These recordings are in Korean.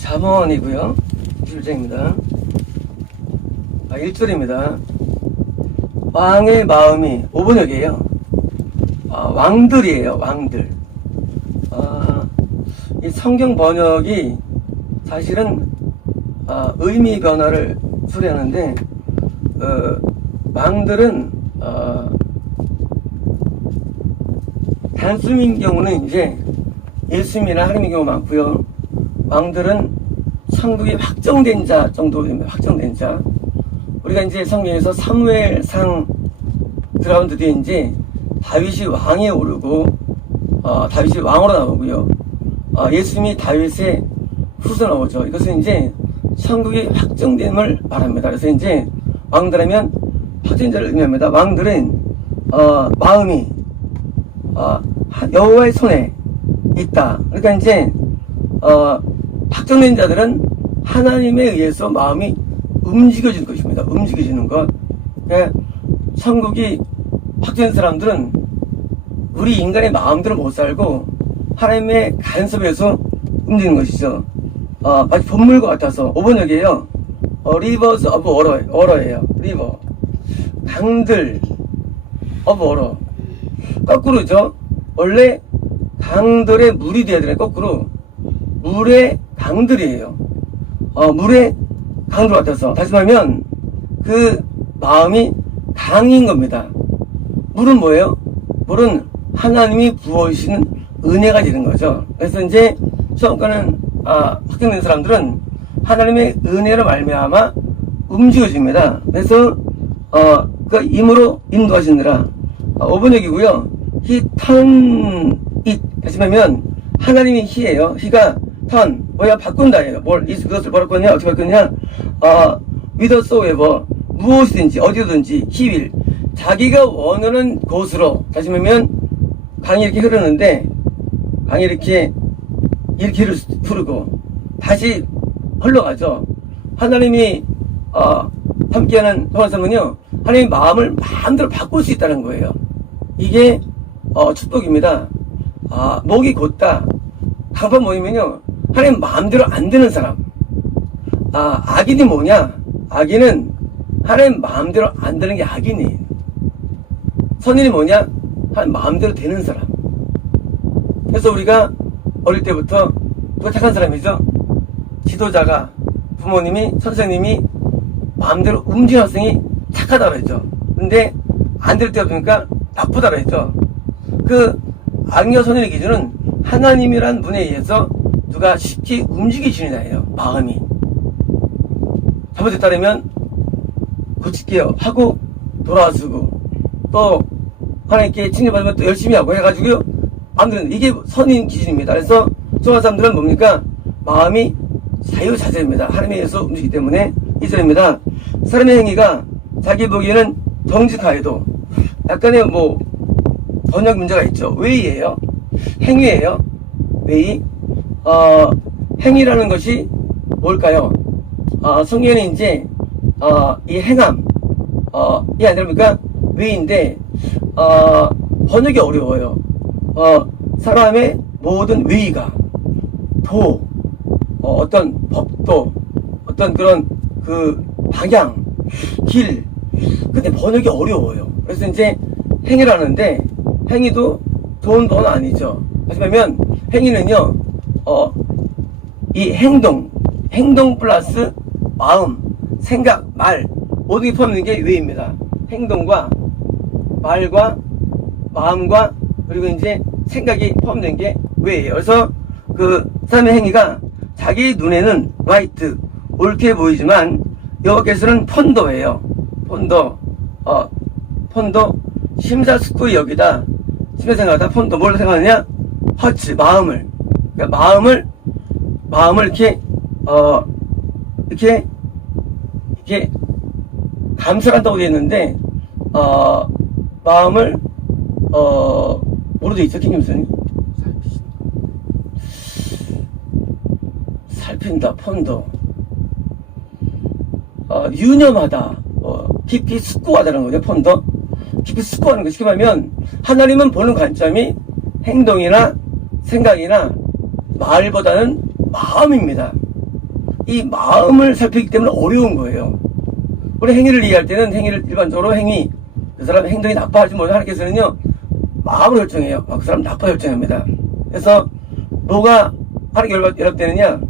잠언이고요. 1절입니다. 1절입니다. 왕의 마음이 5번역이에요. 왕들이에요. 왕들. 이 성경 번역이 사실은 의미 변화를 수리하는데 왕들은 단숨인 경우는 이제 예수님이나 하나님의 경우 많고요. 왕들은 천국이 확정된 자 정도입니다. 확정된 자. 우리가 이제 성경에서 사무엘상 들어가면 드디어 이제 다윗이 왕에 오르고 다윗이 왕으로 나오고요. 예수님이 다윗의 후손 나오죠. 이것은 이제 천국이 확정됨을 말합니다. 그래서 이제 왕들하면 확정자를 의미합니다. 왕들은 마음이 여호와의 손에 있다. 그러니까 이제 확정된 자들은 하나님에 의해서 마음이 움직여지는 것입니다. 움직여지는 것. 그러니까 천국이 확정된 사람들은 우리 인간의 마음대로 못 살고 하나님의 간섭에서 움직이는 것이죠. 마치 본물과 같아서 5번역이에요. rivers of water예요. river. 강들 of water. 거꾸로죠. 원래 강들의 물이 돼야 되는 거꾸로 물의 강들이에요. 물의 강들 같아서. 다시 말하면 그 마음이 강인 겁니다. 물은 뭐예요? 물은 하나님이 부어주시는 은혜가 되는 거죠. 그래서 이제 수험가는 확정된 사람들은 하나님의 은혜로 말미암아 움직여집니다. 그래서 그 힘으로 인도하시느라 5번역이고요. He turned it. 다시 말하면 하나님이 He예요. He가 turn 뭐야 바꾼다예요. 그것을 뭐라고 하냐 어떻게 바꾸냐 whithersoever 무엇이든지 어디든지 He will 자기가 원하는 곳으로. 다시 말하면 강이 이렇게 흐르는데 강이 이렇게 흐르고 다시 흘러가죠. 하나님이 함께하는 통화상은요 하나님의 마음을 마음대로 바꿀 수 있다는 거예요. 이게 축복입니다. 목이 곧다 강판 모이면요 하나님 마음대로 안 되는 사람. 악인이 뭐냐? 악인은 하나님 마음대로 안 되는 게 악인이에요. 선인이 뭐냐? 하나님 마음대로 되는 사람. 그래서 우리가 어릴 때부터 누가 착한 사람이죠? 지도자가 부모님이 선생님이 마음대로 움직이는 학생이 착하다고 했죠. 근데 안 될 때 보니까 나쁘다고 했죠. 그 악녀 선인의 기준은 하나님이란 분에 의해서 누가 쉽게 움직이시느냐예요. 마음이 잘못했다면 고칠게요 하고 돌아와주고 또 하나님께 칭찬받으면 또 열심히 하고 해가지고요 마음대로 이게 선인 기준입니다. 그래서 정한 사람들은 뭡니까? 마음이 자유자재입니다. 하나님에 의해서 움직이기 때문에. 2절입니다. 사람의 행위가 자기 보기에는 정직하여도 약간의 번역 문제가 있죠. 웨이예요. 행위예요. 웨이. 행위라는 것이 뭘까요? 성경에는 이제 이 행함 이 아니랍니까? 웨이인데 번역이 어려워요. 사람의 모든 웨이가 어떤 법도 어떤 그런 그 방향 길 근데 번역이 어려워요. 그래서 이제 행위라는데 행위도 좋은 건 아니죠. 하지만 행위는요 이 행동 플러스 마음 생각 말 모든 게 포함되는 게 웨이입니다. 행동과 말과 마음과 그리고 이제 생각이 포함된 게 웨이예요. 그래서 그 사람의 행위가 자기 눈에는 right 옳게 보이지만 여호와께서는 폰도예요. 폰도 심사숙고히 여기다 심사생각하다 폰도 뭘 생각하느냐? 허츠 마음을 그러니까 마음을 이렇게 감설한다고 되어 있는데 마음을 뭐로 되어 있죠? 킹님선이 살핀다 폰도 유념하다 깊이 숙고하다는 거죠. 폰도 깊이 숙고하는 거. 쉽게 말하면 하나님은 보는 관점이 행동이나 생각이나 말보다는 마음입니다. 이 마음을 살피기 때문에 어려운 거예요. 우리 행위를 이해할 때는 행위를 일반적으로 행위, 그 사람 행동이 나빠할지 모르는 하나님께서는요, 마음으로 결정해요. 그 사람 나빠 결정합니다. 그래서 뭐가 하나님께 연락되느냐?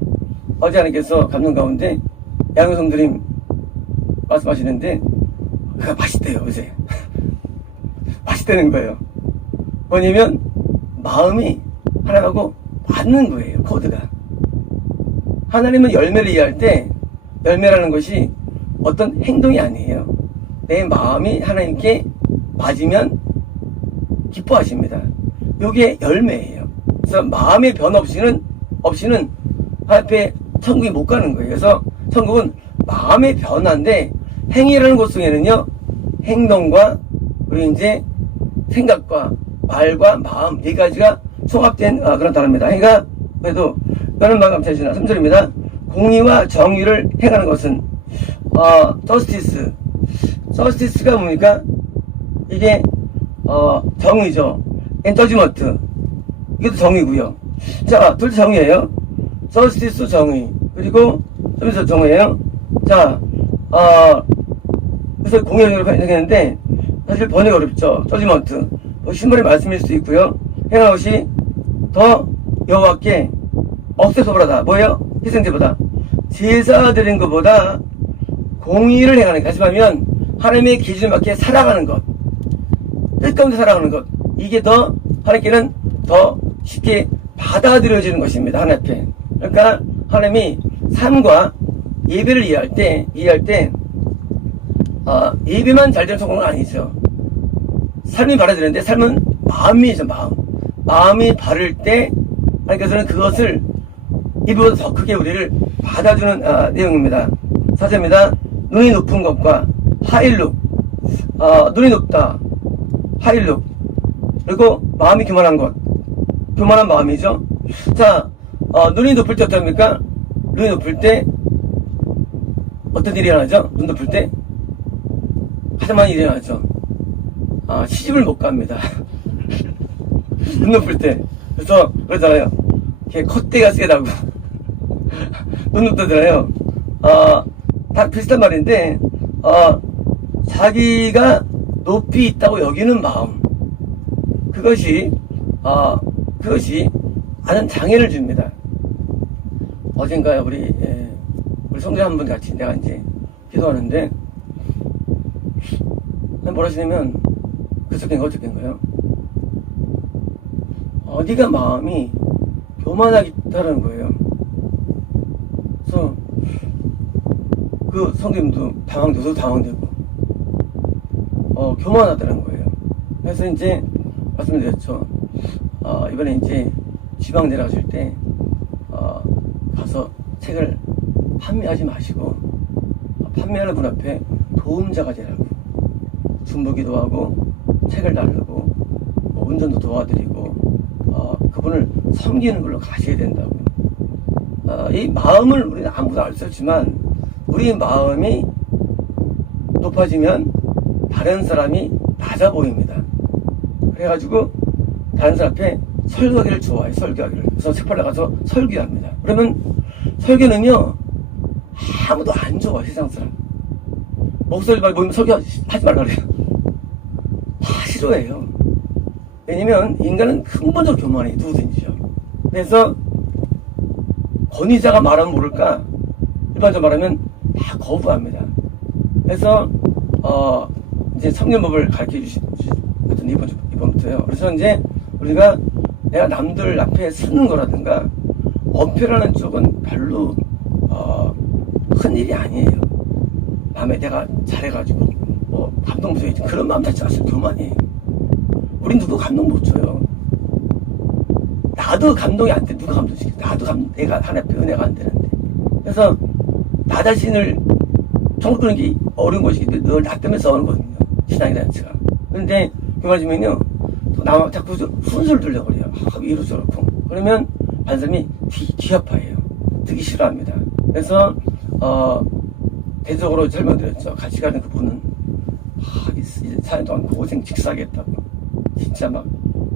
어제 하나님께서 감동 가운데 양효성드림 말씀하시는데 그가 맛있대요, 요새. 맛있다는 거예요. 뭐냐면 마음이 하나님하고 맞는 거예요, 코드가. 하나님은 열매를 이해할 때 열매라는 것이 어떤 행동이 아니에요. 내 마음이 하나님께 맞으면 기뻐하십니다. 이게 열매예요. 그래서 마음의 변 없이는 하나님께 천국이 못 가는 거예요. 그래서 천국은 마음의 변화인데 행위라는 것 속에는요, 행동과 우리 이제 생각과 말과 마음 네 가지가 종합된 그런 단어입니다. 그러니까 그래도 이거는 감사해주나 3절입니다. 공의와 정의를 행하는 것은 justice가 뭡니까? 이게 정의죠. and judgment, 이것도 정의고요. 자, 둘 다 정의예요. justice 정의, 그리고 여기서 정의예요. 자, 그래서 공의를 생겼는데 사실 번역이 어렵죠. judgment, 신발의 말씀일 수도 있고요. 행하는 것이 더 여호와께 억세서보다 뭐예요? 희생제보다 제사 드린 것보다 공의를 행하는 것. 다시 말하면 하나님의 기준에 맞게 살아가는 것, 뜻 가운데 살아가는 것, 이게 더 하나님께는 더 쉽게 받아들여지는 것입니다. 하나님 앞에. 그러니까 하나님이 삶과 예배를 이해할 때 예배만 잘 되는 성공은 아니죠. 삶이 바라지는데 삶은 마음이죠. 마음이 바를 때 하나님께서는 그것을 이보다 더 크게 우리를 받아주는 내용입니다. 4절입니다. 눈이 높은 것과 하일룩, 눈이 높다, 하일룩, 그리고 마음이 교만한 것, 교만한 마음이죠. 자, 눈이 높을 때 어떻습니까? 눈이 높을 때 어떤 일이 일어나죠? 눈 높을 때 가장 많이 일어나죠. 시집을 못 갑니다. 눈 높을 때. 그래서 그러잖아요. 이렇게 콧대가 세다고. 눈 높다잖아요. 다 비슷한 말인데, 자기가 높이 있다고 여기는 마음. 그것이 아는 장애를 줍니다. 어젠가요, 우리 성도님 한 분 같이 내가 이제 기도하는데, 뭐라 하시냐면, 그저께인가 어저께인가요? 네가 마음이 교만하겠다는 거예요. 그래서 그 성도님도 저도 당황되고, 교만하다는 거예요. 그래서 이제 말씀드렸죠. 이번에 이제 지방 내려가실 때, 가서 책을 판매하지 마시고, 판매하는 분 앞에 도움자가 되라고. 중보기도 하고, 책을 달라고, 운전도 도와드리고, 그분을 섬기는 걸로 가셔야 된다고. 이 마음을 우리는 아무도 알 수 없지만, 우리 마음이 높아지면 다른 사람이 낮아 보입니다. 그래가지고 다른 사람 앞에 설교하기를 좋아해. 설교하기를. 그래서 책 팔러 가서 설교합니다. 그러면 설교는요, 아무도 안 좋아. 세상 사람. 목소리 말고 모이면 설교하지 말라 그래요. 다 싫어해요. 왜냐면 인간은 근본적으로 교만해요. 누구든지요. 그래서 권위자가 말하면 모를까, 일반적으로 말하면 다 거부합니다. 그래서 이제 성경법을 가르쳐 주신 이번부터요. 그래서 이제 우리가 내가 남들 앞에 서는 거라든가 언표라는 쪽은 별로 큰 일이 아니에요. 남의 내가 잘해가지고 감동 줘야지, 그런 마음 자체가 사실 교만이에요. 우린 누구 감동 못 줘요. 나도 감동이 안 돼. 누가 감동 시켜? 내가 하나님 앞에 은혜가 안 되는데. 그래서 나 자신을 천국 끄는 게 어려운 것이기 때문에 늘 나 때문에 싸우는 거거든요. 신앙이라는 자체가. 그런데 교만해지면요, 또 나 자꾸 훈수를 들려버려요. 이러고 저러고. 그러면 반사람이 귀 아파해요. 듣기 싫어합니다. 그래서 대적으로 설명드렸죠. 같이 가는 그분은 4년 동안 고생 직사하겠다고. 진짜 막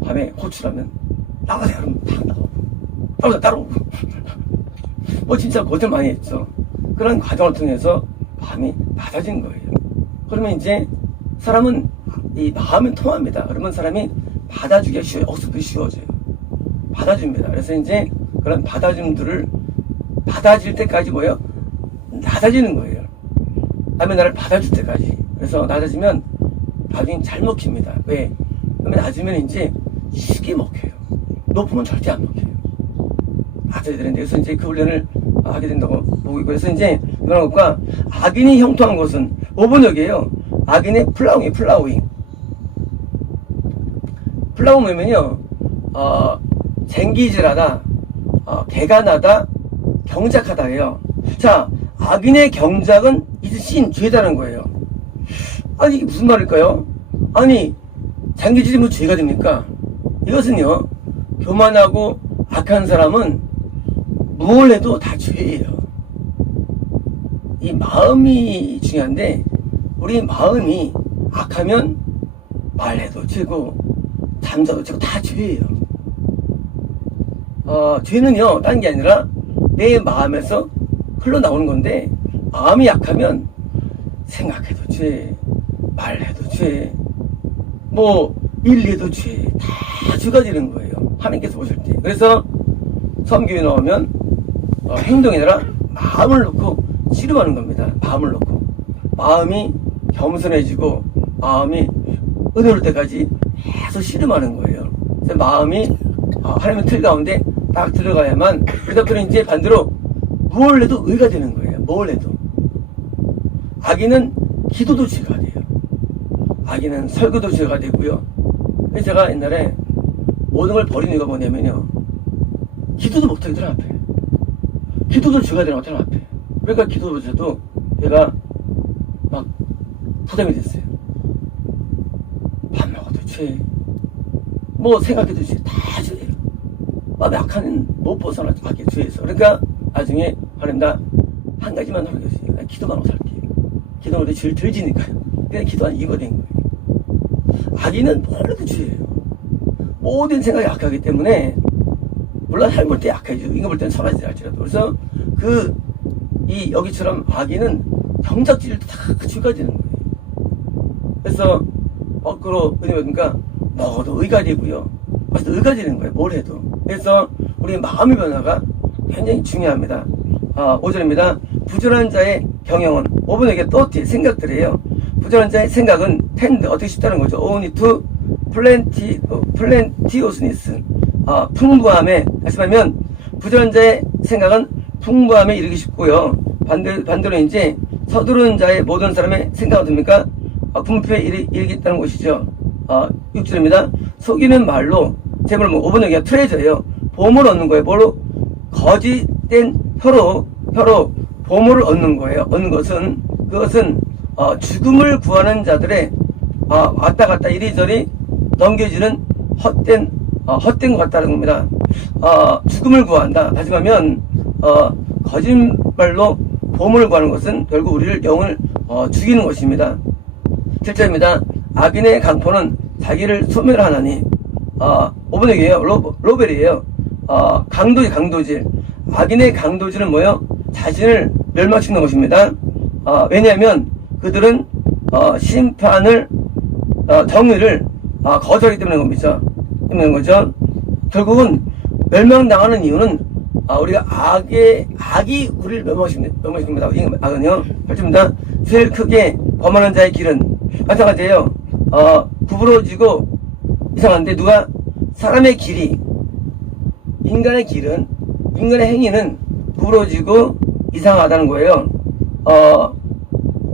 밤에 호출하면 나가세요. 그러면 다 나가고 따라오고 뭐 진짜 고생 많이 했죠. 그런 과정을 통해서 마음이 받아진 거예요. 그러면 이제 사람은 이 마음은 통합니다. 그러면 사람이 받아주기가 쉬워요. 억수도 쉬워져요. 받아줍니다. 그래서 이제 그런 받아줌들을 받아질 때까지 뭐예요? 낮아지는 거예요. 남의 나를 받아줄 때까지. 그래서 낮아지면 나중에 잘 먹힙니다. 왜? 그러면 낮으면 이제 쉽게 먹혀요. 높으면 절대 안 먹혀요. 낮아야 되는데, 그래서 이제 그 훈련을 하게 된다고 보고 있고, 그래서 이제 그런 것과 악인이 형통한 것은 5번역이에요. 악인의 플라우잉, 플라우잉. 플라우 뭐냐면요, 쟁기질하다, 개간하다, 경작하다예요. 자, 악인의 경작은 이제 신, 죄다는 거예요. 아니, 이게 무슨 말일까요? 아니, 쟁기질이 뭐 죄가 됩니까? 이것은요, 교만하고 악한 사람은 무엇을 해도 다 죄예요. 이 마음이 중요한데, 우리 마음이 악하면 말해도 죄고, 잠자도 죄고, 다 죄예요. 죄는요, 다른 게 아니라 내 마음에서 흘러나오는 건데, 마음이 약하면 생각해도 죄, 말해도 죄, 뭐 일해도 죄, 다 죄가 되는 거예요. 하나님께서 보실 때. 그래서 섬교에 나오면 행동이 아니라 마음을 놓고 씨름하는 겁니다. 마음을 놓고. 마음이 겸손해지고 마음이 은혜로울 때까지 계속 씨름하는 거예요. 그래서 마음이 하나님의 틀 가운데 딱 들어가야만, 그다음부터는 이제 반대로 무엇을 해도 의가 되는 거예요. 뭘 해도. 악인은 기도도 죄가 돼요. 악인은 설교도 죄가 되고요. 그래서 제가 옛날에 모든 걸 버리는 이유가 뭐냐면요, 기도도 못하겠더라 앞에. 기도도 죄가 되는 것 같더라 앞에. 그러니까 기도조차도 제가 막 부담이 됐어요. 밥 먹어도 죄, 뭐 생각해도 죄, 다 죄예요. 마음에 악한 못 벗어나게 죄에서. 그러니까 나중에 하나님, 나 한 가지만 하고 계세요. 기도만 하고 살게요. 기도는 죄를 덜 지니까요. 그냥 기도한 이유가 된 거예요. 악인은 뭘 해도 죄예요. 모든 생각이 악하기 때문에, 물론 하나님 볼 때 약해지고 인간 볼 때는 선하지 할지라도. 그래서 여기처럼 악인은 경작질도 다 죄가 되는 거예요. 그래서 거꾸로 은혜 받으니까 먹어도 의가 되고요. 그래서 의가 되는 거예요. 뭘 해도. 그래서 우리 마음의 변화가 굉장히 중요합니다. 5절입니다. 부지런한 자의 경영은, 5번에게 또 생각들이에요. 부지런한 자의 생각은 텐드, 어떻게 쉽다는 거죠. only to plenteousness, 풍부함에, 다시 말하면 부지런한 자의 생각은 풍부함에 이르기 쉽고요. 반대로 이제 서두르는 자의 모든 사람의 생각은 됩니까? 분표에 이르겠다는 것이죠. 6절입니다. 속이는 말로, 제발 5번역이야 트레저예요. 보물을 얻는 거예요. 뭐로? 거짓된 혀로 보물을 얻는 거예요. 얻는 것은, 그것은 죽음을 구하는 자들의 왔다 갔다 이리저리 넘겨지는 헛된 것 같다는 겁니다. 죽음을 구한다. 다시 말하면 거짓말로 보물을 구하는 것은 결국 우리를 영을 죽이는 것입니다. 7절입니다. 악인의 강포는 자기를 소멸하나니, 5번역이에요. 로벨이에요. 강도질. 악인의 강도질은 뭐예요? 자신을 멸망시키는 것입니다. 왜냐하면 그들은 심판을, 정의를 거절하기 때문에 겁니다. 때문에 거죠. 결국은 멸망당하는 이유는 우리가 악이 우리를 멸망시킵니다. 악은요. 8절입니다. 제일 크게 범하는 자의 길은 마찬가지예요. 구부러지고 이상한데, 누가 사람의 길이, 인간의 행위는 구부러지고 이상하다는 거예요.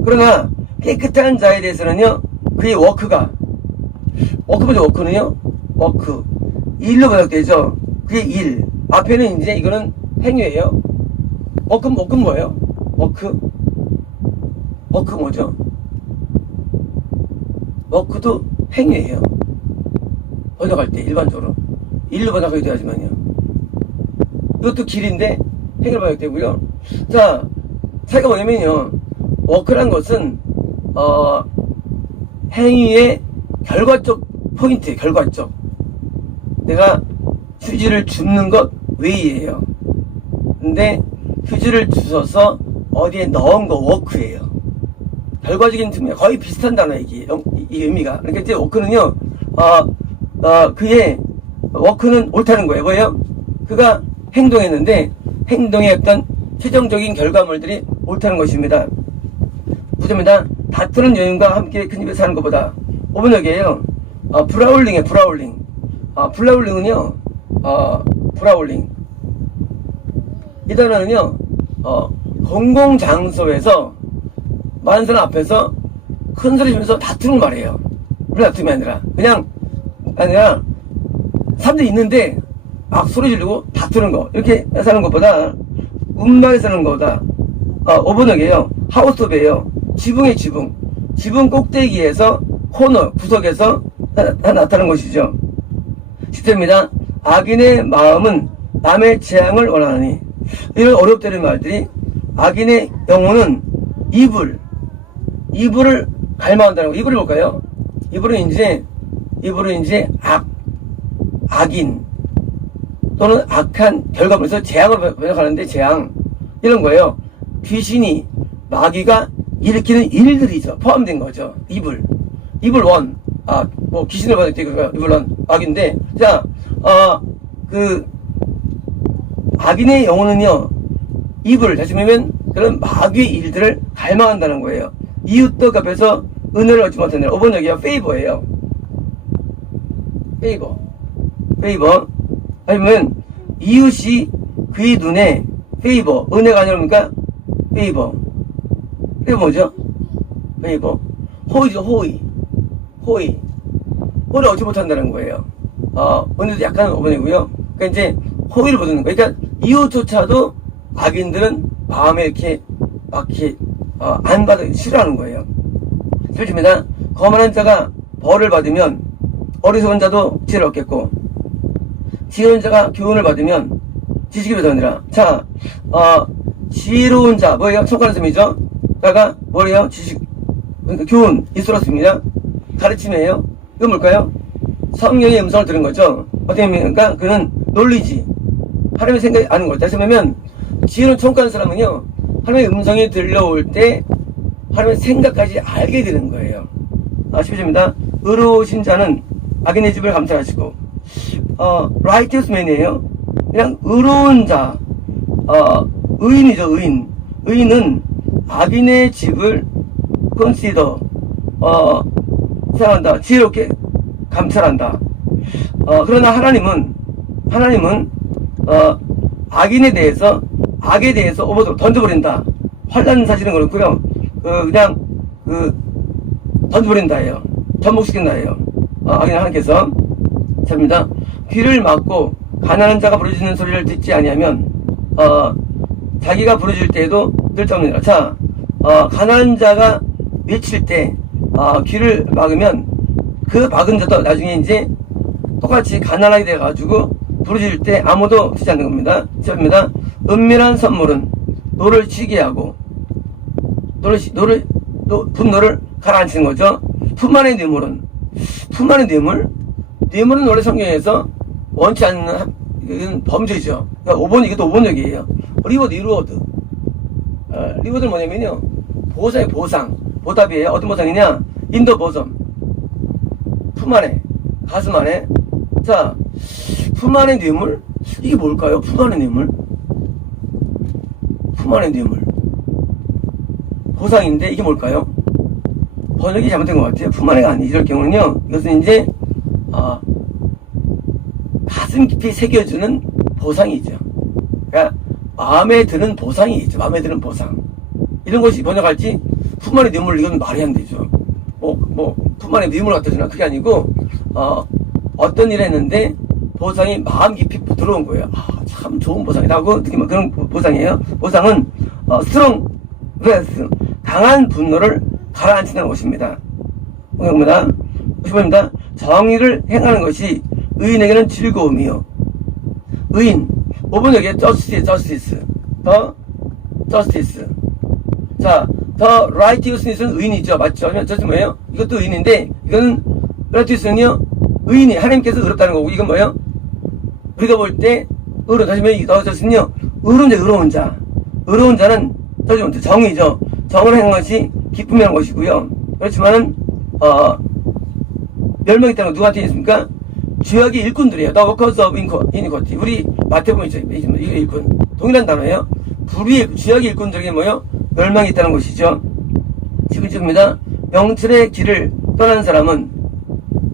그러나 깨끗한 자에 대해서는요, 그의 워크는요, 일로 번역되죠. 그게 일. 앞에는 이제 이거는 행위예요. 워크 뭐예요? 워크 뭐죠? 워크도 행위예요. 번역할 때 일반적으로 일로 번역하게 돼야지만요. 이것도 길인데 행위로 번역되고요. 자, 차이가 뭐냐면요, 워크란 것은 행위의 결과적 포인트예요. 결과적. 내가 휴지를 줍는 것 외이에요. 근데 퀴즈를 주셔서 어디에 넣은 거 워크예요. 결과적인 측면 거의 비슷한 단어 이 의미가. 그러니까 이제 워크는요, 그의 워크는 옳다는 거예요. 뭐예요? 그가 행동했는데 행동의 어떤 최종적인 결과물들이 옳다는 것입니다. 부제입니다. 다투는 여인과 함께 큰 집에 사는 것보다. 5번 여기에요. 브라울링이에요. 브라울링. 브라울링은요, 브라울링. 이 단어는요, 공공장소에서 많은 사람 앞에서 큰 소리 치면서 다투는 말이에요. 물론 다툼이 아니라 사람들이 있는데 막 소리 지르고 다투는 거, 이렇게 사는 것보다 음악에 사는 것보다. 5번 여기에요. 하우스톱이에요. 지붕의 지붕. 지붕 꼭대기에서 코너 구석에서 나타나는 것이죠. 10절입니다. 악인의 마음은 남의 재앙을 원하니. 이런 어렵다는 말들이, 악인의 영혼은 이불을 갈망한다는 거. 이불이 뭘까요? 이불은 이제 악인 또는 악한 결과물에서 재앙을 번역하는데, 재앙 이런 거예요. 귀신이, 마귀가 일으키는 일들이죠. 포함된 거죠. 이불 원. 뭐 귀신을 받을 때 그거 이불 원 악인데, 자, 악인의 영혼은요, 다시 보면 그런 마귀의 일들을 갈망한다는 거예요. 이웃도 갚아서 은혜를 얻지 못하는. 5번 여기가 페이버예요. 페이버. 아니면 이웃이 그의 눈에 페이버, 은혜가 아니랍니까? 페이버 뭐죠? 페이버. 호의죠. 호의를 얻지 못한다는 거예요. 은혜도 약간 5번이고요. 그러니까 이제 호의를 못 얻는 거예요. 그러니까 이웃조차도 악인들은 마음에 이렇게 안 받아 싫어하는 거예요. 7절입니다. 거만한 자가 벌을 받으면 어리석은 자도 지혜를 얻겠고, 지혜로운 자가 교훈을 받으면 지식이 배더니라. 자, 지혜로운 자, 뭐예요? 성과는 셈이죠? 자가 뭐예요? 지식, 그러니까 교훈, 이스로스입니다. 가르침이에요. 이건 뭘까요? 성령의 음성을 들은 거죠. 어떻게 합니까? 그는 논리지. 하나님의 생각이 아는 거죠. 다시 말하면, 지혜로운 청구하는 사람은요, 하나님의 음성이 들려올 때 하나님의 생각까지 알게 되는 거예요. 12절입니다. 의로우신 자는 악인의 집을 감찰하시고, righteous man이에요. 그냥 의로운 자, 의인이죠, 의인. 의인은 악인의 집을 consider, 생각한다. 지혜롭게 감찰한다. 그러나 하나님은, 악에 대해서 오버도 던져버린다. 환난 사실은 그렇고요. 던져버린다예요. 전복시킨다예요. 악인 하나님께서. 잡니다. 귀를 막고 가난한 자가 부르짖는 소리를 듣지 아니하면 자기가 부르짖을 때에도 들떠옵니다. 자, 가난한 자가 외칠 때 귀를 막으면 그 막은 자도 나중에 이제 똑같이 가난하게 돼가지고 부르짖을 때 아무도 듣지 않는 겁니다. 잡니다. 은밀한 선물은 노를 치게 하고 분노를 가라앉히는 거죠. 품 안의 뇌물은 원래 성경에서 원치 않는 범죄죠. 그러니까 5번, 이것도 5번역이에요. 리워드. 리워드는 뭐냐면요, 보답이에요. 어떤 보상이냐? 인더 보섬. 품 안에, 가슴 안에. 자, 품 안의 뇌물? 이게 뭘까요? 품 안의 뇌물? 보상인데 이게 뭘까요? 번역이 잘못된 것 같아요. 품 안에가 아니죠. 이럴 경우는요, 이것은 이제 가슴 깊이 새겨주는 보상이죠. 그러니까 마음에 드는 보상이 있죠. 마음에 드는 보상. 이런 것이 번역할지, 품 안의 뇌물, 이건 말이 안 되죠. 품 안에 뇌물 갖다 주나? 그게 아니고, 어떤 일을 했는데 보상이 마음 깊이 들어온 거예요. 참 좋은 보상이다 하고 느끼면 그런 보상이에요. 보상은 스트롱 브레스, 강한 분노를 가라앉히는 것입니다. 그겁니다. 50번입니다. 정의를 행하는 것이 의인에게는 즐거움이요. 의인. 5번 여기에 justice. 자, 더 righteousness는 의인이죠. 맞죠? 저지 뭐예요? 이것도 의인인데, 이거는 righteous는요, 의인이, 하나님께서 의롭다는 거고, 이건 뭐예요? 우리가 볼 때, 다시 말해, righteous는요, 의로운 자. 의로운 자는 떨지 못해. 정의죠. 정을 행한 것이 기쁨이라는 것이고요. 그렇지만은 멸망이 있다는 건 누구한테 있습니까? 죄악의 일꾼들이에요. The workers of iniquity. 우리 마태복음 있죠. 이게 일꾼. 동일한 단어예요. 불의의 죄악의 일꾼들에게 뭐요? 멸망이 있다는 것이죠. 19절입니다. 명철의 길을 떠나는 사람은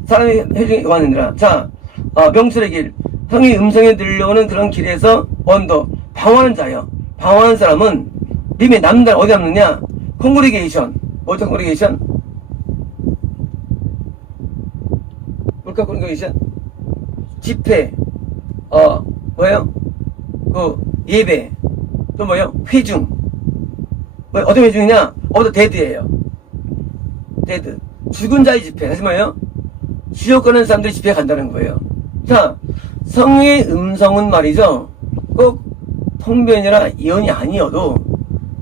사람의 회중에 관하느니라. 자, 명철의 길, 성의 음성에 들려오는 그런 길에서 언더 방황하는 자예요. 방황하는 사람은 님이 남는 어디 남느냐? 콩그리게이션. 뭐죠? 콩그리게이션? 뭘까? 콩그리게이션? 집회. 뭐예요? 그 예배. 또 뭐예요? 회중. 뭐 어떤 회중이냐? 데드예요. 데드. 죽은 자의 집회. 다시 뭐예요? 지옥 가는 사람들이 집회에 간다는 거예요. 자, 성의 음성은 말이죠. 꼭 통변이나 예언이 아니어도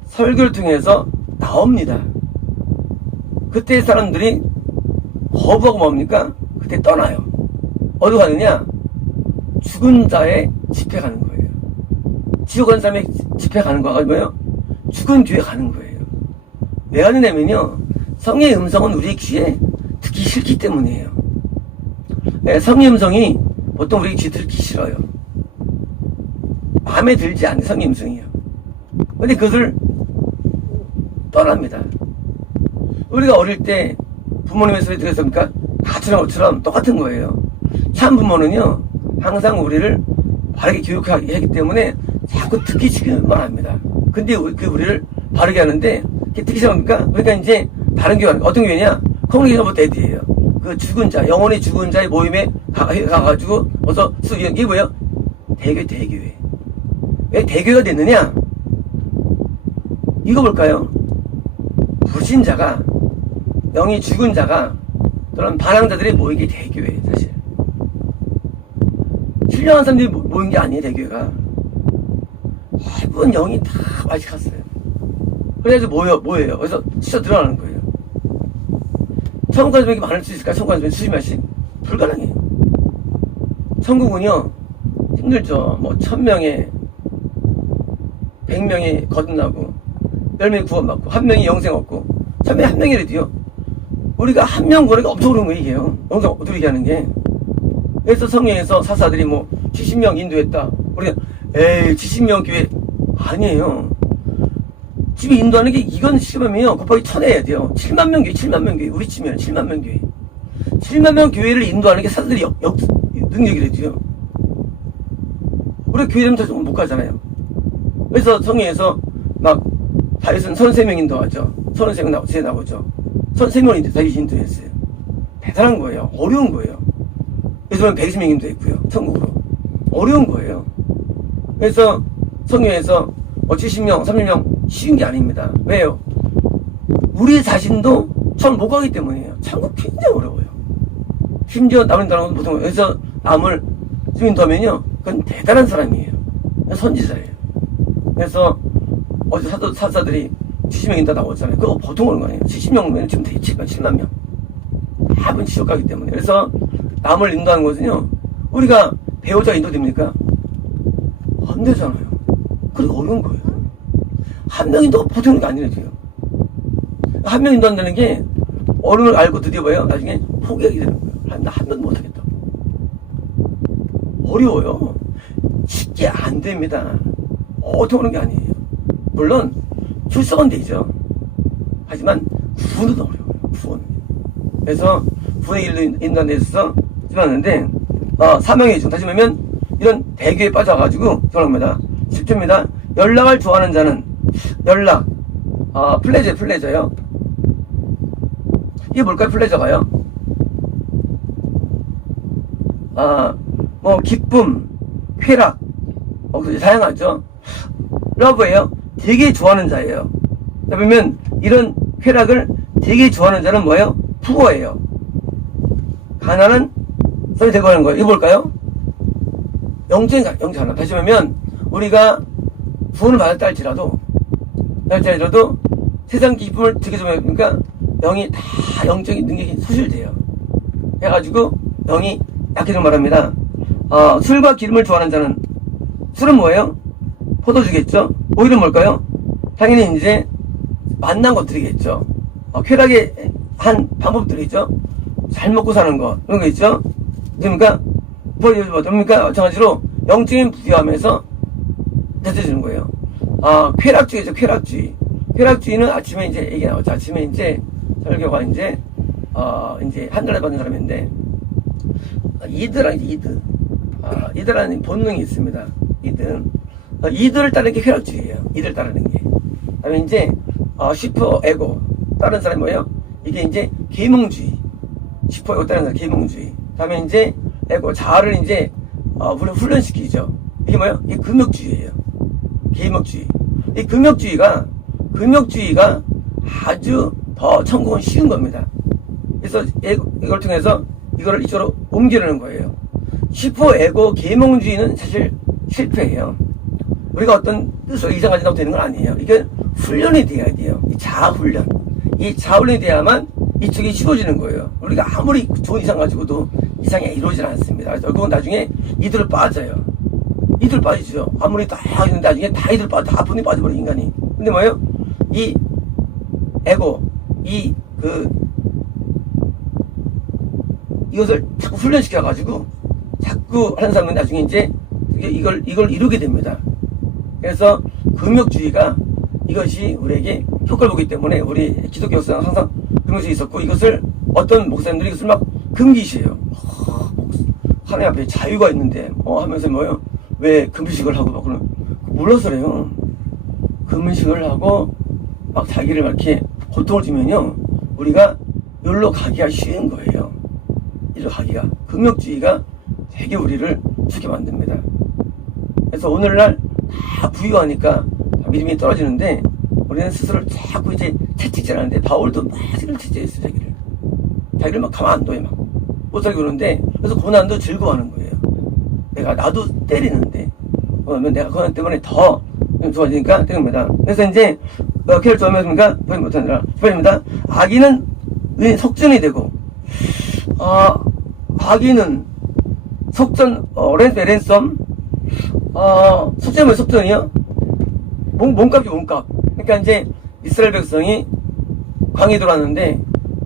설교를 통해서 나옵니다. 그때 사람들이 거부하고 뭡니까? 그때 떠나요. 어디 가느냐? 죽은 자의 집회 가는 거예요. 지옥 가는 사람의 집회 가는 거가 뭐예요? 죽은 뒤에 가는 거예요. 왜 가느냐면요, 성의 음성은 우리 귀에 듣기 싫기 때문이에요. 성의 음성이 보통 우리 귀에 듣기 싫어요. 마음에 들지 않는 성의 음성이에요. 근데 그것을 떠납니다. 우리가 어릴 때 부모님의 소리 들었습니까? 가출한 것처럼 똑같은 거예요. 참 부모는요, 항상 우리를 바르게 교육하기 하기 때문에 자꾸 듣기 싫기만 합니다. 근데 우리를 바르게 하는데 듣기 싫습니까? 그러니까 이제 다른 교회, 어떤 교회냐? 콩리게이션 오브 데드예요. 그 죽은 자, 영혼이 죽은 자의 모임에 가가지고 이게 뭐예요? 대교회. 왜 대교회가 됐느냐? 이거 볼까요? 불신자가, 영이 죽은 자가, 그런 반항자들이 모인 게 대교회예요, 사실. 신령한 사람들이 모인 게 아니에요, 대교회가. 대부분 영이 다 아직 갔어요. 그래서 뭐예요? 그래서 치쳐 들어가는 거예요. 천국 가는 사람이 많을 수 있을까요? 천국 가는 사람이 수십 명씩? 불가능해요. 천국은요, 힘들죠. 1000명에 100명이 거듭나고 10명이 구원받고 1명이 영생 얻고 1000명이 1명이라도요, 우리가 1명 구원하기 엄청 어려운 거예요. 이게요. 영생 얻으리게 하는 게. 그래서 성령에서 사사들이 70명 인도했다. 우리가 70명 교회 아니에요. 집에 인도하는 게, 이건 시험이면 곱하기 1000 해야 돼요. 7만 명 교회. 우리 치면 7만 명 교회. 7만 명 교회를 인도하는 게 사람들이 능력이래도요. 우리 교회 되면 못 가잖아요. 그래서 성경에서 다윗은 33명 인도하죠. 33명 제 나오죠. 33명 다윗이 인도했어요. 대단한 거예요. 어려운 거예요. 그래서 120명 인도했고요. 천국으로. 어려운 거예요. 그래서 성경에서 70명, 30명 쉬운 게 아닙니다. 왜요? 우리 자신도 천국 못 가기 때문이에요. 천국 굉장히 어려워요. 심지어 남을 인도하는 것도 보통, 그래서 남을 인도하면요, 그건 대단한 사람이에요. 선지자예요. 그래서 어제 사사들이 70명 인도 나오잖아요. 그거 보통 오는 거 아니에요. 70명이면 지금 되게 7만 명. 다분 지옥 가기 때문에. 그래서 남을 인도하는 것은요, 우리가 배우자가 인도됩니까? 안 되잖아요. 그리고 어려운 거예요. 한 명 인도가 보통 게 아니래요. 한 명 인도한다는 게 어려움을 알고 드디어 뭐예요? 나중에 포기하게 되는 거예요. 나 한 명도 못하겠다. 어려워요. 쉽게 안 됩니다. 어떻게 오는 게 아니에요. 물론 출석은 되죠. 하지만 구원은 어려워요. 구원. 그래서 구원의 길로 인도하는 데 있어서 집어놨는데, 사명의 중, 다시 말하면 이런 대교에 빠져가지고 들어갑니다. 10조입니다. 연락을 좋아하는 자는, 연락, 플레저요. 이게 뭘까요? 플레저가요? 기쁨, 쾌락, 다양하죠. 러브예요. 되게 좋아하는 자예요. 그러면 이런 쾌락을 되게 좋아하는 자는 뭐예요? 부어예요. 가난한 사람이 되고 하는 거예요. 이거 볼까요? 영적인 하나. 다시 말하면 우리가 구원을 받았다 할지라도 세상 기쁨을 되게 좋아하니까 영이 다 영적인 능력이 소실돼요. 해가지고 영이 약해져 말합니다. 술과 기름을 좋아하는 자는, 술은 뭐예요? 포도주겠죠? 오히려 뭘까요? 당연히 이제 만난 것들이겠죠. 쾌락의 한 방법들이죠. 잘 먹고 사는 거, 이런 거 있죠. 그러니까, 뭡니까? 마찬가지로 영적인 부유함에서 대해주는 거예요. 쾌락주의죠, 쾌락주의. 쾌락주의는 아침에 이제 얘기 나왔죠. 아침에 이제 설교가 이제 한 달에 받는 사람인데, 이드라는 이드. 이드라는 본능이 있습니다. 이드를 따르는 게 쾌락주의예요. 이드를 따르는 게. 그다음에 이제 슈퍼 에고 다른 사람이 뭐예요? 이게 이제 계몽주의. 슈퍼 에고 따르는 사람 계몽주의. 그다음에 이제 에고 자아를 이제 훈련시키죠. 이게 뭐예요? 이게 금욕주의예요. 계몽주의. 이 금욕주의가 아주 더 천국은 쉬운 겁니다. 그래서 이걸 통해서 이거를 이쪽으로 옮기려는 거예요. 슈퍼 에고 계몽주의는 사실 실패해요. 우리가 어떤 뜻으로 이상 가진다고 되는 건 아니에요. 이게 훈련이 돼야 돼요. 이 자아훈련. 이 자아훈련이 돼야만 이쪽이 쉬워지는 거예요. 우리가 아무리 좋은 이상 가지고도 이상이 이루어지지 않습니다. 그래서 결국은 나중에 이들을 빠져요. 이들 빠지죠. 아무리 다 하는데 나중에 다 이들 다 분이 빠져버려, 인간이. 근데 뭐예요? 이 에고, 이것을 자꾸 훈련시켜가지고 자꾸 하는 사람은 나중에 이제 이걸 이루게 됩니다. 그래서 금욕주의가 이것이 우리에게 효과를 보기 때문에 우리 기독교 역사는 항상 금욕주의 있었고, 이것을 어떤 목사님들이 이것을 막 금기시해요. 하나님 앞에 자유가 있는데 하면서 뭐예요? 왜 금식을 하고 막 그런, 몰라서래요. 금식을 하고 막 자기를 막 이렇게 고통을 주면요, 우리가 여기로 가기가 쉬운 거예요. 이리로 가기가. 금욕주의가 되게 우리를 죽게 만듭니다. 그래서 오늘날 다 부유하니까 믿음이 떨어지는데, 우리는 스스로를 자꾸 이제 채찍질하는데, 바울도 막 지금 채찍했어, 자기를 막 가만 안 둬요, 막. 못 살게 그러는데, 그래서 고난도 즐거워하는 거예요. 나도 때리는데, 그러면 내가 고난 때문에 더 좋아지니까 되는 겁니다. 그래서 이제, 어떻게 좋아하면습니까? 보지 못하느라. 주입니다. 악인은 속전이 되고, 악인은 속전, 랜섬, 속전이 뭐예요, 속전이요? 몸값이 몸값. 그러니까 이제 이스라엘 백성이 광야에 들어왔는데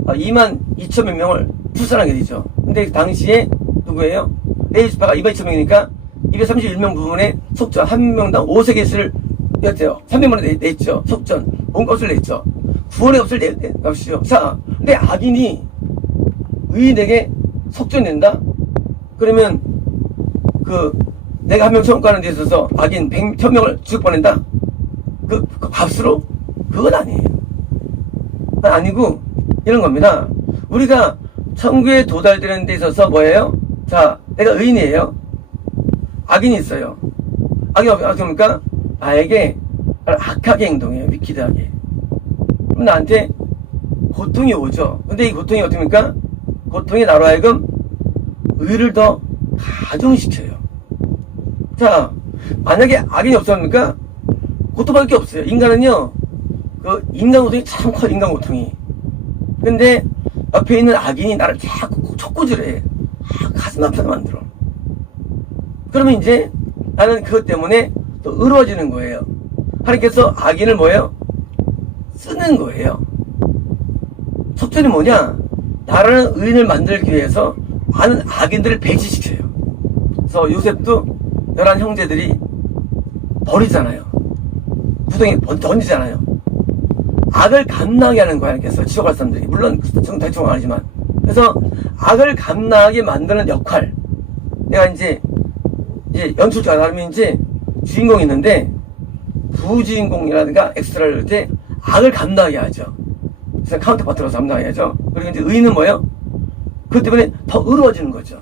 2만 2천여 명을 불살하게 되죠. 근데 당시에 누구예요? 레이스파가 2만 2천 명이니까 231명 부분에 속전 한 명당 5세겔을 냈대요. 300만원 냈죠. 속전 몸값을 냈죠. 구원의 값을 냅시오. 자, 근데 악인이 의인에게 속전 낸다? 그러면 내가 한 명 처음가는 데 있어서 악인 100명을 죽일 뻔한다? 그 값으로? 그건 아니에요. 그건 아니고 이런 겁니다. 우리가 천국에 도달되는 데 있어서 뭐예요? 자, 내가 의인이에요. 악인이 있어요. 악인이 어떻습니까? 나에게 악하게 행동해요. 위키드하게. 그럼 나한테 고통이 오죠. 근데 이 고통이 어떻습니까? 고통이 나로 하여금 의를 더 가중시켜요. 자, 만약에 악인이 없었습니까? 고통받을 게 없어요. 인간은요, 인간 고통이 참 커요, 인간 고통이. 근데 옆에 있는 악인이 나를 자꾸 촉구질해. 가슴 아프게 만들어. 그러면 이제 나는 그것 때문에 또 의로워지는 거예요. 하나님께서 악인을 뭐예요? 쓰는 거예요. 속전이 뭐냐? 나라는 의인을 만들기 위해서 많은 악인들을 배치시켜요. 그래서 요셉도 11 형제들이 버리잖아요. 구덩이에 던지잖아요. 악을 감나게 하는 거야, 하나님께서. 지옥 갈 사람들이. 물론 대충 아니지만. 그래서 악을 감나게 만드는 역할. 내가 이제 연출자 나름이 이제 주인공이 있는데, 부주인공이라든가 엑스트라를 할 때 악을 감나게 하죠. 그래서 카운터파트로 감나게 하죠. 그리고 이제 의는 뭐예요? 그것 때문에 더 의로워지는 거죠.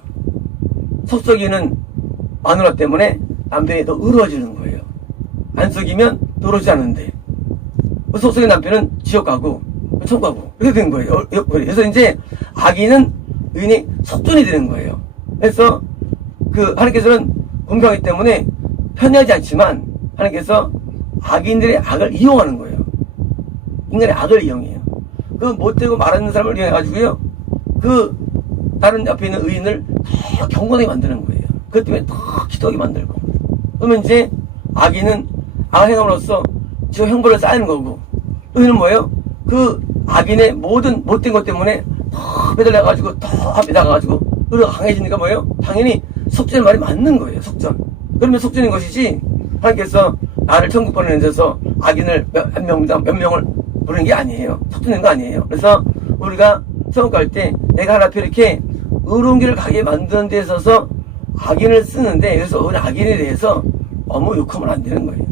속썩이는 마누라 때문에 남편이 더 의로워지는 거예요. 안 속이면 도로지 않은데. 속썩인 남편은 지옥 가고, 천국 가고. 이렇게 된 거예요. 그래서 이제 악인은 의인이 속전이 되는 거예요. 그래서 하나님께서는 공평하기 때문에 편리하지 않지만 하나님께서 악인들의 악을 이용하는 거예요. 인간의 악을 이용해요. 못되고 말하는 사람을 이용해가지고요, 다른 옆에 있는 의인을 더 경건하게 만드는 거예요. 그것 때문에 더 기도하게 만들고. 그러면 이제 악인은 행함으로써 저 형벌을 쌓이는 거고, 여기는 뭐예요? 그 악인의 모든 못된 것 때문에 더 매달려가지고 더 앞에 나가가지고 의료가 강해지니까 뭐예요? 당연히 속전의 말이 맞는 거예요. 속전. 그러면 속전인 것이지, 하나님께서 나를 천국 보내셔서 악인을 몇 명을 부르는 게 아니에요. 속전인 거 아니에요. 그래서 우리가 천국 갈 때 내가 하나님 이렇게 의로운 길을 가게 만드는 데 있어서 악인을 쓰는데, 그래서 우리 악인에 대해서 너무 욕하면 안 되는 거예요.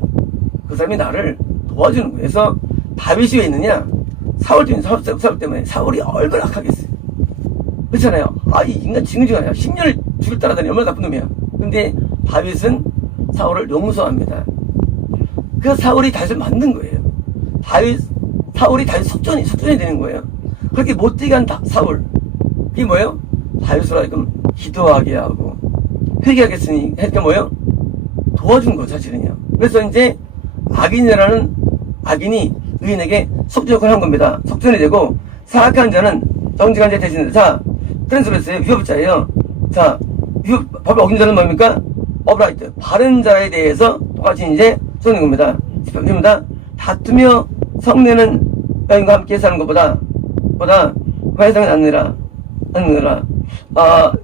그 사람이 나를 도와주는 거예요. 그래서 다윗이 왜 있느냐? 사울 때문에 사울이 얼마나 악하겠어요. 그렇잖아요. 이 인간 지능지가냐. 10년을 죽을 따라다니 얼마나 나쁜 놈이야. 근데 다윗은 사울을 용서합니다. 그 사울이 다윗을 만든 거예요. 사울이 다윗 속전이 되는 거예요. 그렇게 못되게 한 사울. 그게 뭐예요? 다윗을 하여금 기도하게 하고 회개하겠으니 했니까 뭐예요? 도와준 거 사실은요. 그래서 이제 악인이 의인에게 속전을 한 겁니다. 속전이 되고, 사악한 자는 정직한 자 대신에, 자, 트랜스레스의 위협자예요. 자, 법을 어긴 자는 뭡니까? 어브라이트. 바른 자에 대해서 똑같이 이제 쏘는 겁니다. 입니다. 다투며 성내는 여인과 함께 사는 것보다 회상은 않느라.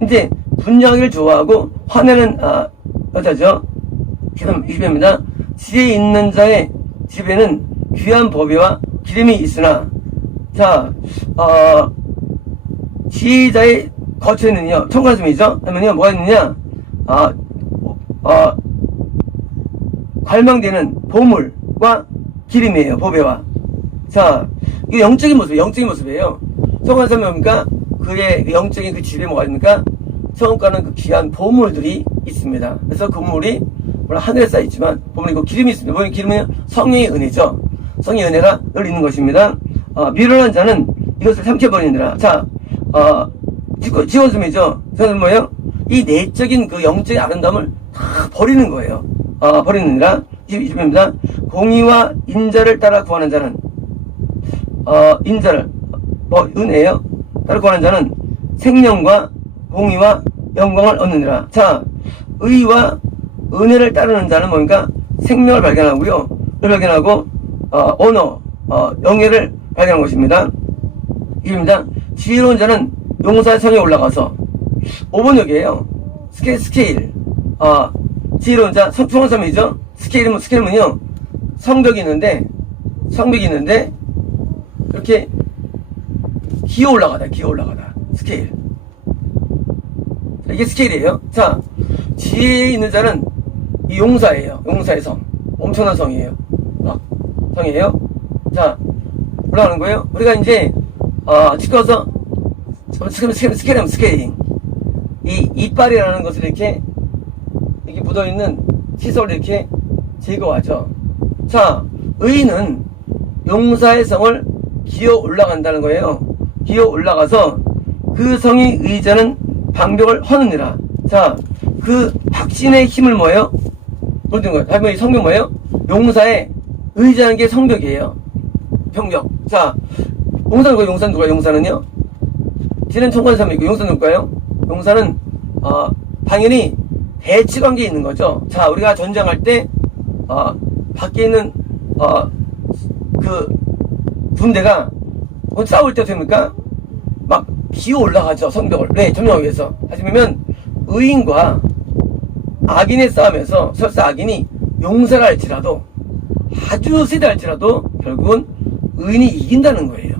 이제 분양을 좋아하고 화내는 여자죠. 20입니다. 지혜 있는 자의 집에는 귀한 법이와 기름이 있으나, 자, 지혜자의 거처에는요, 청관섬이죠? 하면요, 뭐가 있느냐? 갈망되는 보물과 기름이에요, 보배와. 자, 이게 영적인 모습이에요. 청관섬이 뭡니까? 그의 영적인 그 집에 뭐가 있습니까? 천국가는 그 귀한 보물들이 있습니다. 그래서 그 보물이 물론 하늘에 쌓여있지만 보물이 그 기름이 있습니다. 보면 기름은 성령의 은혜죠. 성령의 은혜가 늘 있는 것입니다. 미련한 자는 이것을 삼켜버리느라. 자, 지원숨이죠. 저는 뭐예요? 이 내적인 그 영적인 아름다움을 다 버리는 거예요. 버리느니라. 20입니다. 공의와 인자를 따라 구하는 자는, 인자를, 은혜예요. 따라 구하는 자는 생명과 공의와 영광을 얻느니라. 자, 의와 은혜를 따르는 자는 뭡니까? 생명을 발견하고요. 영예를 발견한 것입니다. 이입니다. 지혜로운 자는 용사의 성에 올라가서 5번 여기에요. 스케일. 지혜로운 자, 성삼이죠. 스케일은요, 성벽이 있는데, 이렇게 기어 올라가다. 스케일. 이게 스케일이에요. 자, 지혜에 있는 자는 이 용사예요. 용사의 성. 엄청난 성이에요. 성이에요. 자, 올라가는 거예요. 우리가 이제, 치과서, 스케일링. 이 이빨이라는 것을 이렇게 묻어있는 시설을 이렇게 제거하죠. 자, 의인은 용사의 성을 기어 올라간다는 거예요. 기어 올라가서 그 성이 의자는 방벽을 허느니라. 자, 그 박신의 힘을 뭐예요? 모든 거예요. 다시 이 성벽 뭐예요? 용사의 의자는 게 성벽이에요. 병벽. 자, 용사는 누가? 용사는요? 지는 청관섬이 있고, 용사는 누굴까요? 용사는, 당연히 대치관계에 있는 거죠. 자, 우리가 전쟁할 때, 밖에 있는, 그, 군대가, 싸울 때 됩니까? 막, 기어 올라가죠, 성벽을. 네, 점령하기 위해서. 하시면, 의인과 악인의 싸움에서, 설사 악인이 용사를 할지라도, 아주 세다할지라도, 결국은 의인이 이긴다는 거예요.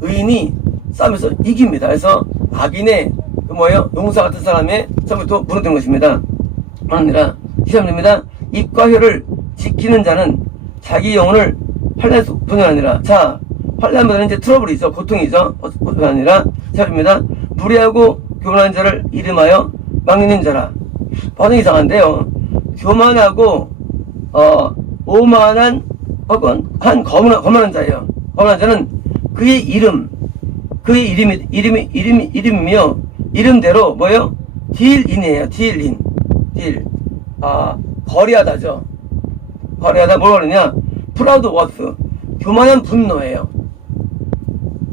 의인이 싸움에서 이깁니다. 그래서, 악인의, 용사 같은 사람의 성벽도 무너뜨린 것입니다. 아니라, 시험입니다. 입과 혀를 지키는 자는 자기 영혼을 환란에서 도전하니라. 자, 환란보다는 이제 트러블이죠. 고통이죠. 고통이 아니라, 시험입니다. 무례하고 교만한 자를 이름하여 막는 자라. 반응이 이상한데요. 교만하고, 오만한, 혹은, 거만한 자예요. 거만한 자는 그의 이름이며, 이름대로 뭐예요? 딜인이에요. 딜. 거리하다죠. 거리하다 뭘 그러냐? 프라우드 워스. 교만한 분노예요.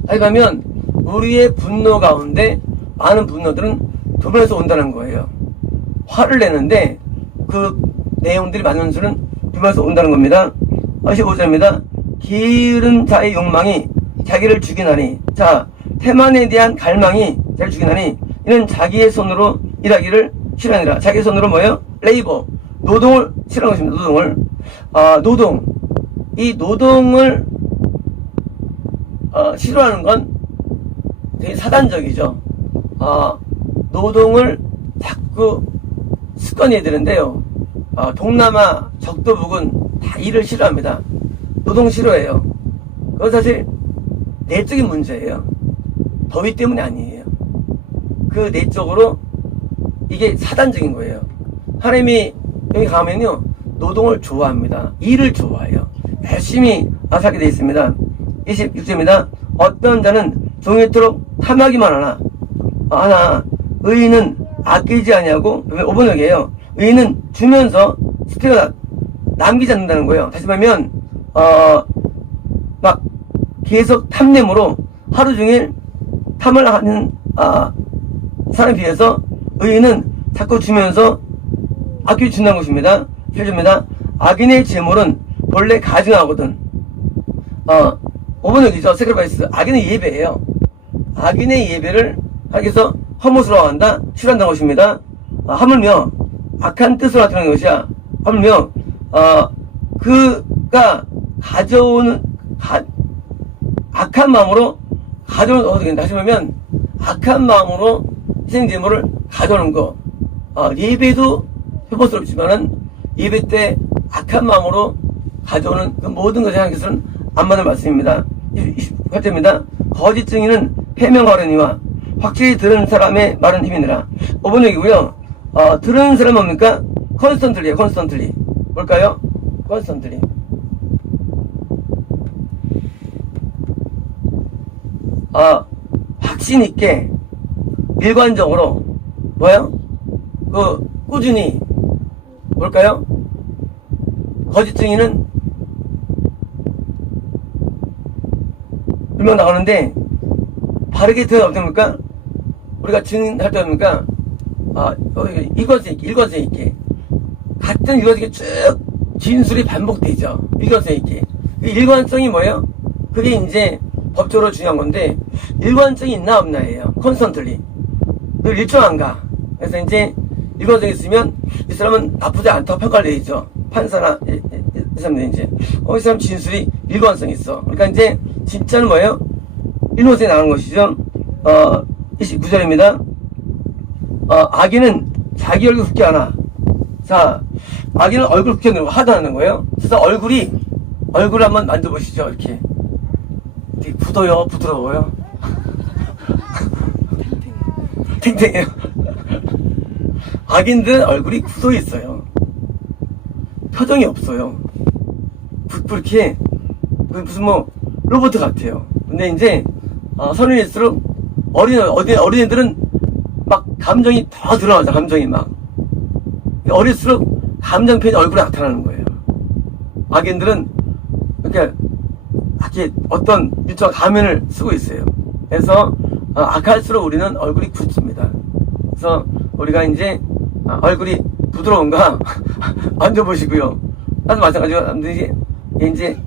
하여간 우리의 분노 가운데 많은 분노들은 교만에서 온다는 거예요. 화를 내는데 그 내용들이 많은 수는 불만에서 온다는 겁니다. 15절입니다. 게으른 자의 욕망이 자기를 죽이나니. 자, 태만에 대한 갈망이 자기를 죽이나니 이는 자기의 손으로 일하기를 싫어하니라. 자기의 손으로 뭐예요? 레이버, 노동을 싫어하는 것입니다. 노동을. 노동. 이 노동을 싫어하는 건 되게 사단적이죠. 노동을 자꾸 습관이 되는데요. 동남아, 적도 북은 다 일을 싫어합니다. 노동 싫어해요. 그건 사실 내적인 문제예요. 더위 때문이 아니에요. 그 내적으로 이게 사단적인 거예요. 하나님이 여기 가면요, 노동을 좋아합니다. 일을 좋아해요. 열심히 살게 되어 있습니다. 26절입니다. 어떤 자는 종일토록 탐하기만 하나 의인은 아끼지 아니하고 5번역이에요. 의인은 주면서 스테가 남기지 않는다는 거예요. 다시 말하면 막 계속 탐냄으로 하루 종일 탐을 하는 사람에 비해서 의인은 자꾸 주면서 아끼지 준다는 것입니다. 7절입니다. 악인의 재물은 본래 가증하거든. 5번역이죠. 세크리파이스. 악인의 예배예요. 악인의 예배를 하나님께서 혐오스러워한다, 싫어한다는 것입니다. 하물며 악한 뜻으로 나타나는 것이야. 하물며 그가 가져오는 악한 마음으로 가져오는 어떻게 된다 하시면 악한 마음으로 희생제물을 가져오는 거. 예배도 혐오스럽지만은 예배 때 악한 마음으로 가져오는 그 모든 것에 하나님께서는 안 받을 말씀입니다. 28절입니다. 거짓 증인은 해명하려니와 확실히 들은 사람의 말은 힘이니라. 5번역이고요. 들은 사람 뭡니까? 컨스턴틀리에요. 컨스턴틀리. 뭘까요? 컨스턴틀리. 확신 있게 일관적으로 뭐요? 꾸준히 뭘까요? 거짓 증인은 불명 나오는데 바르게 들어야 됩니까? 우리가 증인할 때 합니까? 일관성 있게 같은 일관성 있게 쭉 진술이 반복되죠. 일관성 있게. 그 일관성이 뭐예요? 그게 이제 법적으로 중요한 건데 일관성이 있나 없나예요. 컨스턴틀리 늘 일정한가. 그래서 이제 일관성이 있으면 이 사람은 나쁘지 않다고 평가를 내리죠. 판사나 이 사람들이 이제 이 사람 진술이 일관성이 있어. 그러니까 이제 진짜는 뭐예요? 일관성이 나가는 것이죠. 29절입니다. 악인은 자기 얼굴 굽게 하나. 자, 악인은 얼굴 굽게 하다는 거예요. 그래서 얼굴을 한번 만져보시죠. 이렇게 되게 굳어요. 부드러워요. 탱탱해요. 악인들은 얼굴이 굳어 있어요. 표정이 없어요. 붓불게 무슨 로봇 같아요. 근데 이제 성인일수록 어린애들은 막 감정이 더 드러나죠. 감정이 막 어릴수록 감정 표현이 얼굴에 나타나는 거예요. 악인들은 이렇게 어떤 일종의 가면을 쓰고 있어요. 그래서 악할수록 우리는 얼굴이 굳습니다. 그래서 우리가 이제 얼굴이 부드러운가 만져보시고요. 나도 마찬가지로 남들이 이제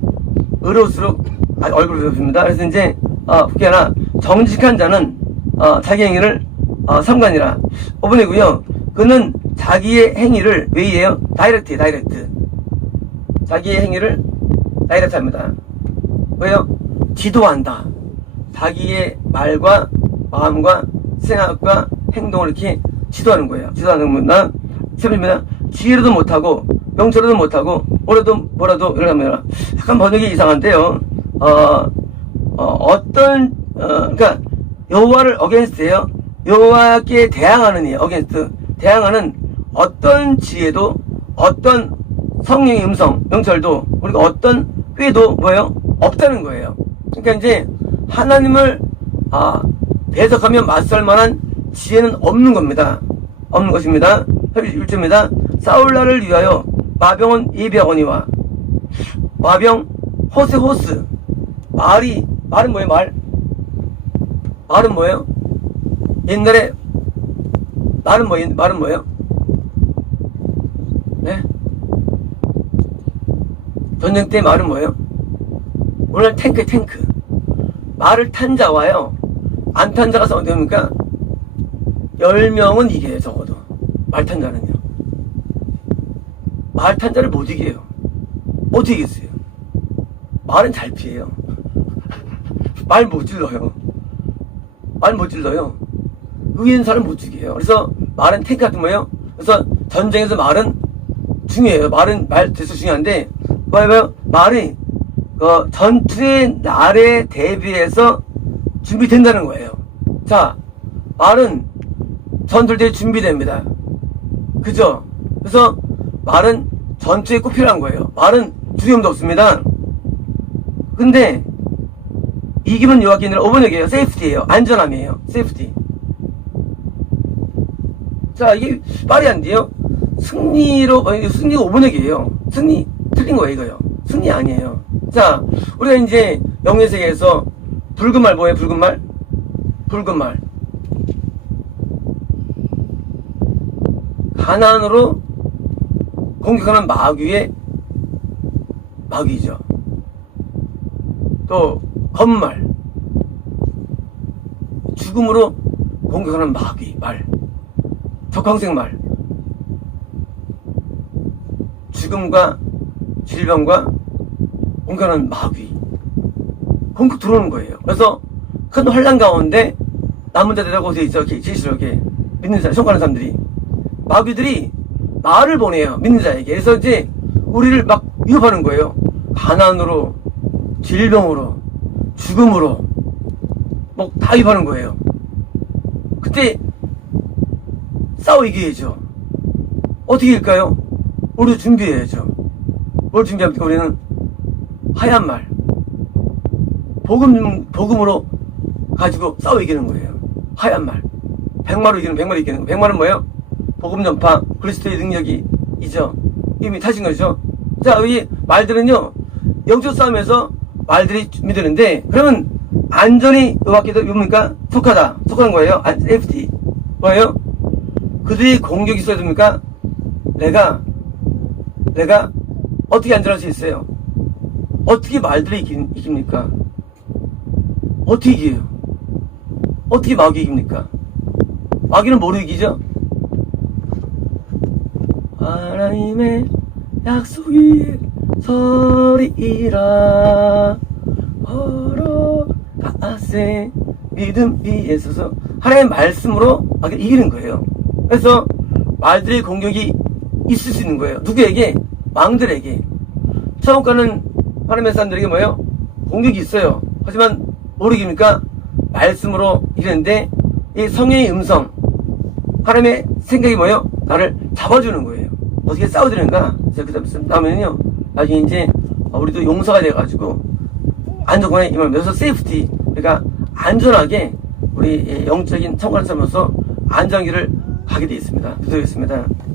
의로울수록 얼굴이 부드럽습니다. 그래서 이제 그게 하나 정직한 자는 자기 행위를 삼가니라. 5번이고요. 그는 자기의 행위를 왜 해요? 다이렉트. 자기의 행위를 다이렉트 합니다. 왜요? 지도한다. 자기의 말과 마음과 생각과 행동을 이렇게 지도하는 거예요. 지도하는 겁니다. 3번입니다. 지혜로도 못하고 명철로도 못하고 뭐라도 이러면 약간 번역이 이상한데요. 그러니까 여호와를 어게인스트예요. 여호와께 대항하는 이에요. 어게인스트. 대항하는 어떤 지혜도 어떤 성령의 음성, 명철도 우리가 어떤 꾀도 뭐예요? 없다는 거예요. 그러니까 이제 하나님을 배석하며 맞설 만한 지혜는 없는 겁니다. 없는 것입니다. 1절입니다. 사울라를 위하여 마병은 예비하거니와. 마병 호스 말은 뭐예요? 말은 뭐예요? 옛날에 말은 뭐예요? 네? 전쟁 때 말은 뭐예요? 오늘 탱크. 말을 탄 자와요. 안 탄 자가 싸우면 됩니까? 10명은 이겨요, 적어도. 말 탄 자는요. 말 탄 자를 못 이겨요. 어떻게 이겼어요? 말은 잘 피해요. 말 못 질러요. 말 못 질러요. 의인 사람 못 죽여요. 그래서 말은 탱크 같은 거예요. 그래서 전쟁에서 말은 중요해요. 말 대수 중요한데, 뭐예요? 말이, 전투의 날에 대비해서 준비된다는 거예요. 자, 말은 전투를 때 준비됩니다. 그죠? 그래서 말은 전투에 꼭 필요한 거예요. 말은 두려움도 없습니다. 근데 이기면 요하기 아니라 오번역이에요. 세이프티예요. 안전함이에요. 세이프티. 자, 이게 말이 안 돼요. 승리가 오번역이에요. 승리 틀린 거예요, 이거요. 승리 아니에요. 자, 우리가 이제 영의 세계에서 붉은 말 뭐예요? 붉은 말. 가난으로 공격하는 마귀죠. 또 건말, 죽음으로 공격하는 말, 적황생 말, 죽음과 질병과 공격하는 마귀, 공격 들어오는 거예요. 그래서 큰 환란 가운데 남은 자들이라고 되어 있어. 계시록에 믿는 자, 성공하는 사람들이, 마귀들이 말을 보내요, 믿는 자에게. 그래서 이제 우리를 막 위협하는 거예요. 가난으로, 질병으로, 죽음으로, 뭐 다 위협하는 거예요. 그때 싸워 이겨야죠. 어떻게 이길까요? 우리도 준비해야죠. 뭘 준비합니까? 우리는 하얀 말, 복음으로 가지고 싸워 이기는 거예요. 하얀 말, 백마로 이기는 거. 백마는 뭐예요? 복음 전파, 그리스도의 능력이죠. 이미 타신 거죠. 자, 이 말들은요, 영적 싸움에서 말들이 준비되는데, 그러면 안전이 의학기도 뭡니까? 속한 거예요. FT. 뭐예요? 그들이 공격이 있어야 됩니까? 내가 어떻게 안전할 수 있어요? 어떻게 말들이 이깁니까? 어떻게 이겨요? 어떻게 마귀 이깁니까? 마귀는 뭐로 이기죠? 하나님의 약속 위에 서리이라 걸어가세 믿음 위에 서서 하나님의 말씀으로 마귀를 이기는 거예요. 그래서 말들의 공격이 있을 수 있는 거예요. 누구에게? 왕들에게. 처음 가는 하나님의 사람들에게 뭐예요? 공격이 있어요. 하지만 뭐로 이깁니까? 말씀으로 이기는데, 이 성령의 음성, 하나님의 생각이 뭐예요? 나를 잡아주는 거예요. 어떻게 싸워주는가? 그래서 그 다음에는요, 나중에 이제 우리도 용서가 돼가지고 안전권에 임하면서 세이프티, 그러니까 안전하게 우리 영적인 청관을 삼아서 안전기를 가게 되어 있습니다. 기도하겠습니다.